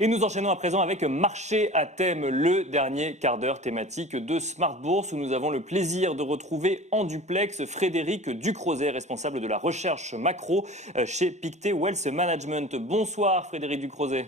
Et nous enchaînons à présent avec Marché à thème, le dernier quart d'heure thématique de Smart Bourse, où nous avons le plaisir de retrouver en duplex Frédéric Ducrozet, responsable de la recherche macro chez Pictet Wealth Management. Bonsoir Frédéric Ducrozet.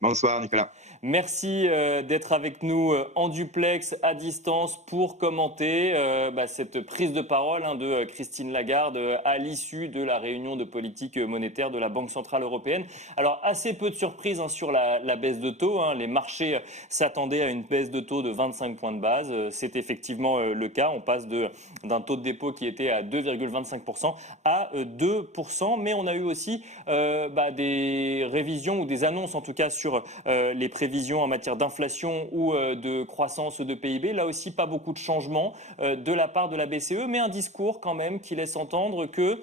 Bonsoir Nicolas. Merci d'être avec nous en duplex, à distance, pour commenter cette prise de parole de Christine Lagarde à l'issue de la réunion de politique monétaire de la Banque Centrale Européenne. Alors, assez peu de surprises sur la baisse de taux. Les marchés s'attendaient à une baisse de taux de 25 points de base. C'est effectivement le cas. On passe d'un taux de dépôt qui était à 2,25% à 2%. Mais on a eu aussi des révisions ou des annonces, en tout cas, sur les prévisions en matière d'inflation ou de croissance de PIB. Là aussi, pas beaucoup de changements de la part de la BCE, mais un discours quand même qui laisse entendre que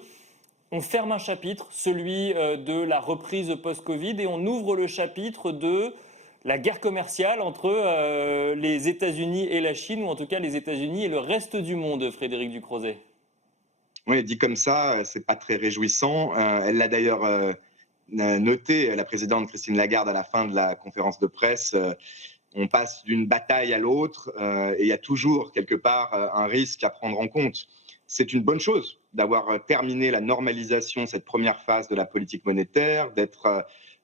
on ferme un chapitre, celui de la reprise post-Covid, et on ouvre le chapitre de la guerre commerciale entre les États-Unis et la Chine, ou en tout cas les États-Unis et le reste du monde, Frédéric Ducrozet. Oui, dit comme ça, c'est pas très réjouissant. Elle l'a d'ailleurs noté, la présidente Christine Lagarde, à la fin de la conférence de presse. On passe d'une bataille à l'autre et il y a toujours quelque part un risque à prendre en compte. C'est une bonne chose d'avoir terminé la normalisation, cette première phase de la politique monétaire,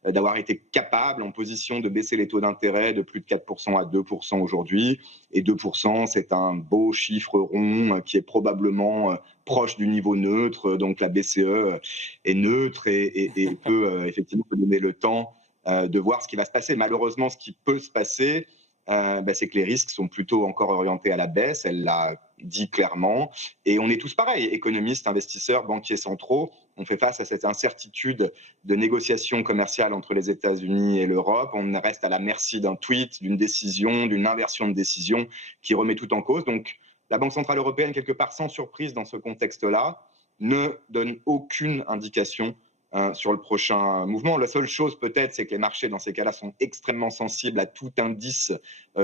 d'avoir été capable, en position de baisser les taux d'intérêt de plus de 4% à 2% aujourd'hui. Et 2%, c'est un beau chiffre rond qui est probablement proche du niveau neutre. Donc la BCE est neutre et peut effectivement donner le temps de voir ce qui va se passer. Malheureusement, ce qui peut se passer, c'est que les risques sont plutôt encore orientés à la baisse. Elle l'a dit clairement. Et on est tous pareils, économistes, investisseurs, banquiers centraux. On fait face à cette incertitude de négociation commerciale entre les États-Unis et l'Europe. On reste à la merci d'un tweet, d'une décision, d'une inversion de décision qui remet tout en cause. Donc, la Banque centrale européenne, quelque part sans surprise dans ce contexte-là, ne donne aucune indication sur le prochain mouvement. La seule chose peut-être, c'est que les marchés dans ces cas-là sont extrêmement sensibles à tout indice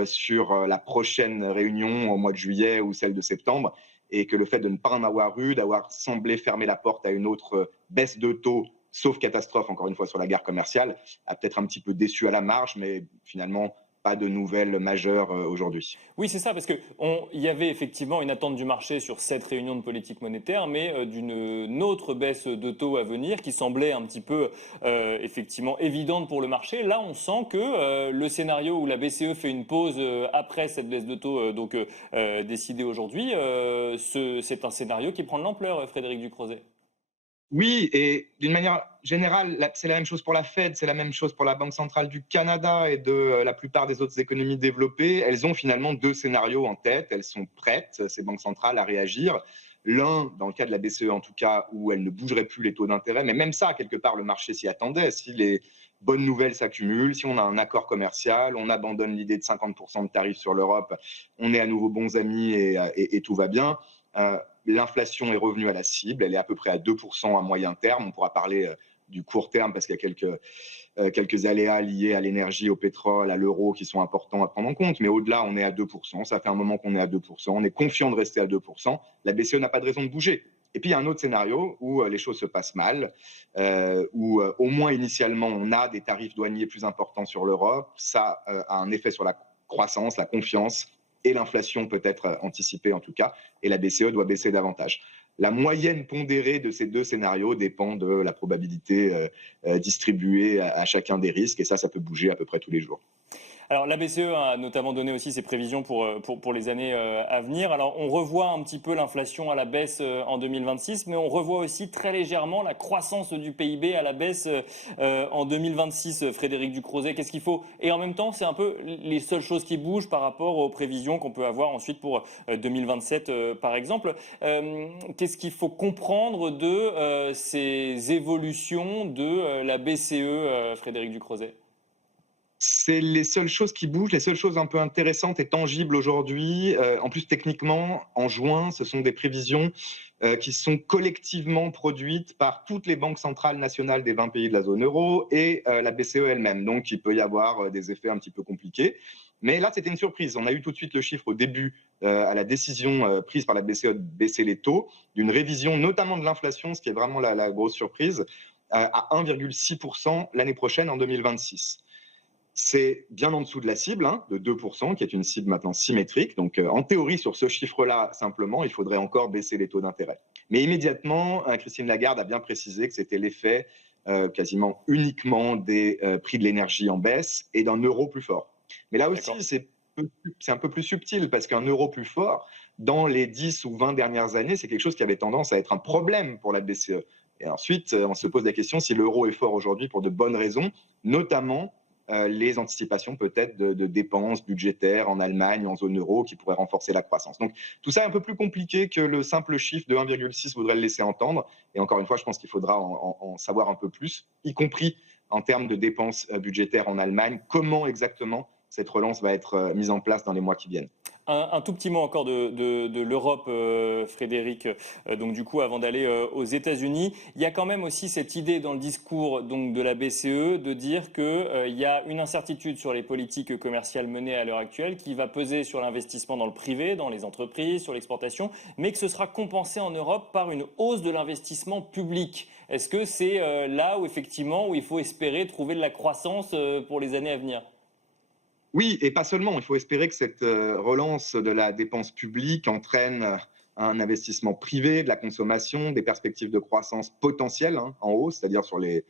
sur la prochaine réunion au mois de juillet ou celle de septembre, et que le fait de ne pas en avoir eu, d'avoir semblé fermer la porte à une autre baisse de taux, sauf catastrophe, encore une fois, sur la guerre commerciale, a peut-être un petit peu déçu à la marge, mais finalement pas de nouvelles majeures aujourd'hui. Oui, c'est ça, parce qu'il y avait effectivement une attente du marché sur cette réunion de politique monétaire, mais d'une autre baisse de taux à venir qui semblait un petit peu effectivement évidente pour le marché. Là, on sent que le scénario où la BCE fait une pause après cette baisse de taux décidée aujourd'hui, c'est un scénario qui prend de l'ampleur, Frédéric Ducrozet. Oui, et d'une manière générale, c'est la même chose pour la Fed, c'est la même chose pour la Banque centrale du Canada et de la plupart des autres économies développées. Elles ont finalement deux scénarios en tête. Elles sont prêtes, ces banques centrales, à réagir. L'un, dans le cas de la BCE en tout cas, où elle ne bougerait plus les taux d'intérêt, mais même ça, quelque part, le marché s'y attendait. Si les bonnes nouvelles s'accumulent, si on a un accord commercial, on abandonne l'idée de 50% de tarifs sur l'Europe, on est à nouveau bons amis et tout va bien. L'inflation est revenue à la cible, elle est à peu près à 2% à moyen terme. On pourra parler du court terme parce qu'il y a quelques aléas liés à l'énergie, au pétrole, à l'euro qui sont importants à prendre en compte. Mais au-delà, on est à 2%. Ça fait un moment qu'on est à 2%. On est confiant de rester à 2%. La BCE n'a pas de raison de bouger. Et puis, il y a un autre scénario où les choses se passent mal, où au moins initialement, on a des tarifs douaniers plus importants sur l'Europe. Ça a un effet sur la croissance, la confiance et l'inflation peut être anticipée en tout cas, et la BCE doit baisser davantage. La moyenne pondérée de ces deux scénarios dépend de la probabilité distribuée à chacun des risques, et ça peut bouger à peu près tous les jours. Alors la BCE a notamment donné aussi ses prévisions pour les années à venir. Alors on revoit un petit peu l'inflation à la baisse en 2026, mais on revoit aussi très légèrement la croissance du PIB à la baisse en 2026, Frédéric Ducrozet. Qu'est-ce qu'il faut? Et en même temps, c'est un peu les seules choses qui bougent par rapport aux prévisions qu'on peut avoir ensuite pour 2027, par exemple. Qu'est-ce qu'il faut comprendre de ces évolutions de la BCE, Frédéric Ducrozet? C'est les seules choses qui bougent, les seules choses un peu intéressantes et tangibles aujourd'hui. En plus, techniquement, en juin, ce sont des prévisions qui sont collectivement produites par toutes les banques centrales nationales des 20 pays de la zone euro et la BCE elle-même. Donc, il peut y avoir des effets un petit peu compliqués. Mais là, c'était une surprise. On a eu tout de suite le chiffre au début à la décision prise par la BCE de baisser les taux, d'une révision notamment de l'inflation, ce qui est vraiment la grosse surprise, à 1,6% l'année prochaine, en 2026. C'est bien en dessous de la cible, hein, de 2%, qui est une cible maintenant symétrique. Donc, en théorie, sur ce chiffre-là, simplement, il faudrait encore baisser les taux d'intérêt. Mais immédiatement, Christine Lagarde a bien précisé que c'était l'effet quasiment uniquement des prix de l'énergie en baisse et d'un euro plus fort. Mais là aussi, c'est un peu plus subtil, parce qu'un euro plus fort, dans les 10 ou 20 dernières années, c'est quelque chose qui avait tendance à être un problème pour la BCE. Et ensuite, on se pose la question si l'euro est fort aujourd'hui pour de bonnes raisons, notamment les anticipations peut-être de dépenses budgétaires en Allemagne, en zone euro, qui pourraient renforcer la croissance. Donc tout ça est un peu plus compliqué que le simple chiffre de 1,6 voudrait le laisser entendre. Et encore une fois, je pense qu'il faudra en savoir un peu plus, y compris en termes de dépenses budgétaires en Allemagne. Comment exactement cette relance va être mise en place dans les mois qui viennent? Un tout petit mot encore de l'Europe, Frédéric. Donc du coup, avant d'aller aux États-Unis, il y a quand même aussi cette idée dans le discours donc de la BCE de dire qu'il y a une incertitude sur les politiques commerciales menées à l'heure actuelle qui va peser sur l'investissement dans le privé, dans les entreprises, sur l'exportation, mais que ce sera compensé en Europe par une hausse de l'investissement public. Est-ce que c'est là où effectivement où il faut espérer trouver de la croissance pour les années à venir ? Oui, et pas seulement. Il faut espérer que cette relance de la dépense publique entraîne un investissement privé, de la consommation, des perspectives de croissance potentielles, hein, en hausse, c'est-à-dire sur les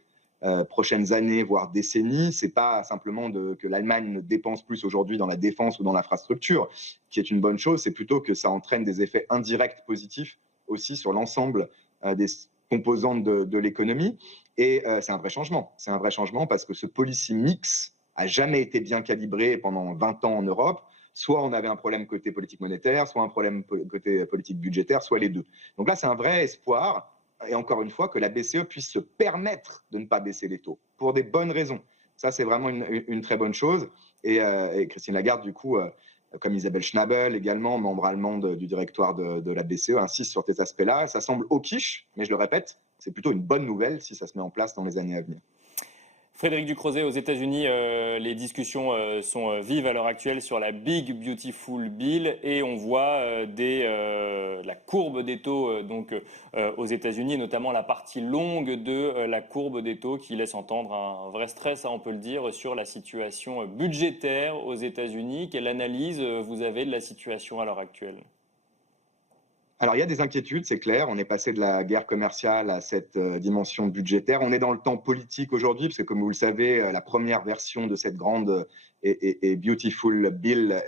prochaines années, voire décennies. Ce n'est pas simplement que l'Allemagne ne dépense plus aujourd'hui dans la défense ou dans l'infrastructure, qui est une bonne chose, c'est plutôt que ça entraîne des effets indirects positifs aussi sur l'ensemble des composantes de l'économie. Et c'est un vrai changement. C'est un vrai changement parce que ce policy mix a jamais été bien calibré pendant 20 ans en Europe. Soit on avait un problème côté politique monétaire, soit un problème côté politique budgétaire, soit les deux. Donc là, c'est un vrai espoir, et encore une fois, que la BCE puisse se permettre de ne pas baisser les taux, pour des bonnes raisons. Ça, c'est vraiment une très bonne chose. Et Christine Lagarde, du coup, comme Isabelle Schnabel, également membre allemande du directoire de la BCE, insiste sur ces aspects-là. Ça semble au quiche, mais je le répète, c'est plutôt une bonne nouvelle si ça se met en place dans les années à venir. Frédéric Ducrozet, aux États-Unis, les discussions sont vives à l'heure actuelle sur la Big Beautiful Bill et on voit la courbe des taux aux États-Unis, notamment la partie longue de la courbe des taux qui laisse entendre un vrai stress, hein, on peut le dire, sur la situation budgétaire aux États-Unis. Quelle analyse vous avez de la situation à l'heure actuelle ? Alors, il y a des inquiétudes, c'est clair. On est passé de la guerre commerciale à cette dimension budgétaire. On est dans le temps politique aujourd'hui, parce que, comme vous le savez, la première version de cette grande et beautiful bill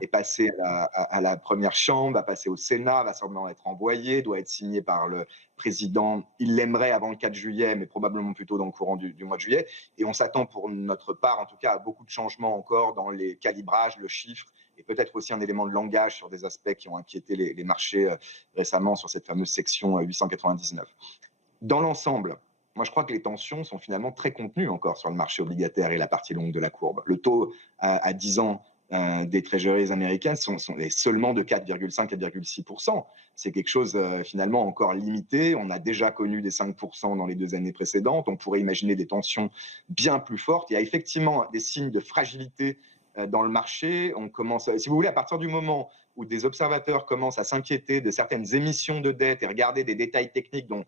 est passée à la première chambre, va passer au Sénat, va sûrement être envoyée, doit être signée par le président. Il l'aimerait avant le 4 juillet, mais probablement plutôt dans le courant du mois de juillet. Et on s'attend pour notre part, en tout cas, à beaucoup de changements encore dans les calibrages, le chiffre, et peut-être aussi un élément de langage sur des aspects qui ont inquiété les marchés récemment sur cette fameuse section 899. Dans l'ensemble, moi je crois que les tensions sont finalement très contenues encore sur le marché obligataire et la partie longue de la courbe. Le taux à 10 ans des treasuries américaines sont seulement de 4,5 à 4,6%. C'est quelque chose finalement encore limité. On a déjà connu des 5% dans les 2 années précédentes. On pourrait imaginer des tensions bien plus fortes. Il y a effectivement des signes de fragilité dans le marché. On commence, si vous voulez, à partir du moment où des observateurs commencent à s'inquiéter de certaines émissions de dette et regarder des détails techniques dont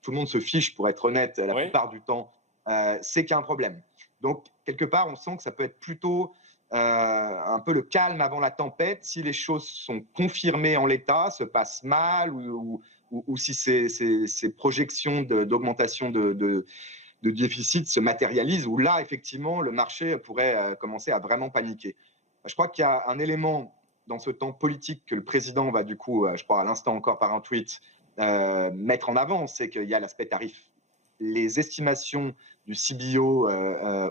tout le monde se fiche, pour être honnête, la plupart du temps, c'est qu'il y a un problème. Donc, quelque part, on sent que ça peut être plutôt un peu le calme avant la tempête. Si les choses sont confirmées en l'état, se passent mal, ou si ces projections d'augmentation de déficit se matérialise, où là, effectivement, le marché pourrait commencer à vraiment paniquer. Je crois qu'il y a un élément dans ce temps politique que le président va, du coup, je crois à l'instant encore par un tweet, mettre en avant, c'est qu'il y a l'aspect tarif. Les estimations du CBO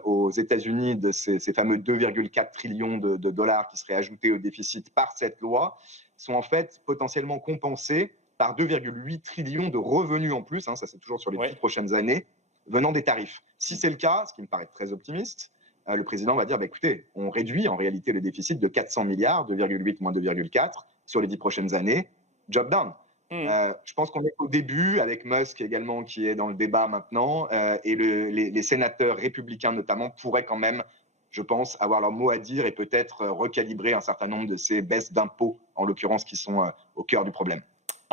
aux États-Unis de ces fameux 2,4 trillions de dollars qui seraient ajoutés au déficit par cette loi sont en fait potentiellement compensés par 2,8 trillions de revenus en plus, hein, ça c'est toujours sur les 10 prochaines années, venant des tarifs. Si c'est le cas, ce qui me paraît très optimiste, le président va dire, écoutez, on réduit en réalité le déficit de 400 milliards, 2,8 moins 2,4 sur les 10 prochaines années, job done. Je pense qu'on est au début, avec Musk également qui est dans le débat maintenant, et les sénateurs républicains notamment pourraient quand même, je pense, avoir leur mot à dire et peut-être recalibrer un certain nombre de ces baisses d'impôts, en l'occurrence, qui sont au cœur du problème.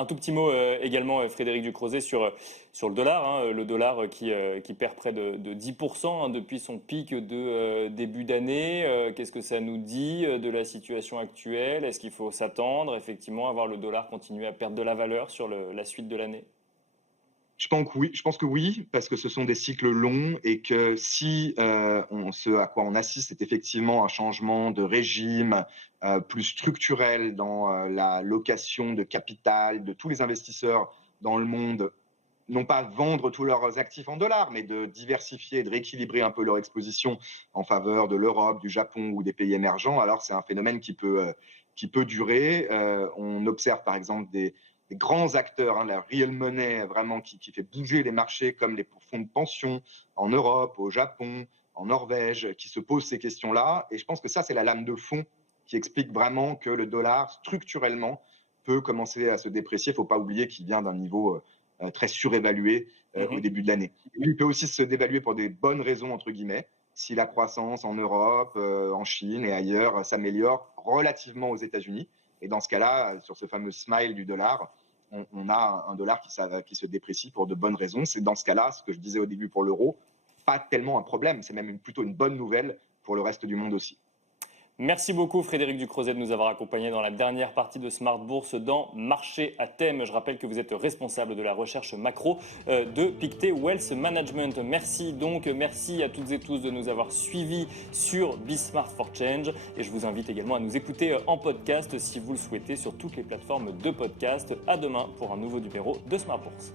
Un tout petit mot également, Frédéric Ducrozet, sur le dollar. Hein, le dollar qui perd près de 10% depuis son pic de début d'année. Qu'est-ce que ça nous dit de la situation actuelle? Est-ce qu'il faut s'attendre effectivement à voir le dollar continuer à perdre de la valeur sur la suite de l'année? Je pense que oui, parce que ce sont des cycles longs et que si ce à quoi on assiste, c'est effectivement un changement de régime plus structurel dans la location de capital de tous les investisseurs dans le monde, non pas vendre tous leurs actifs en dollars, mais de diversifier, de rééquilibrer un peu leur exposition en faveur de l'Europe, du Japon ou des pays émergents, alors c'est un phénomène qui peut durer. On observe par exemple des grands acteurs, hein, la real money vraiment qui fait bouger les marchés comme les fonds de pension en Europe, au Japon, en Norvège, qui se posent ces questions-là. Et je pense que ça, c'est la lame de fond qui explique vraiment que le dollar, structurellement, peut commencer à se déprécier. Il ne faut pas oublier qu'il vient d'un niveau très surévalué au début de l'année. Il peut aussi se dévaluer pour des bonnes raisons, entre guillemets, si la croissance en Europe, en Chine et ailleurs s'améliore relativement aux États-Unis. Et dans ce cas-là, sur ce fameux smile du dollar, on a un dollar qui se déprécie pour de bonnes raisons. C'est dans ce cas-là, ce que je disais au début pour l'euro, pas tellement un problème, c'est même plutôt une bonne nouvelle pour le reste du monde aussi. Merci beaucoup Frédéric Ducrozet de nous avoir accompagnés dans la dernière partie de Smart Bourse dans Marché à thème. Je rappelle que vous êtes responsable de la recherche macro de Pictet Wealth Management. Merci à toutes et tous de nous avoir suivis sur BeSmart for Change et je vous invite également à nous écouter en podcast si vous le souhaitez sur toutes les plateformes de podcast. À demain pour un nouveau numéro de Smart Bourse.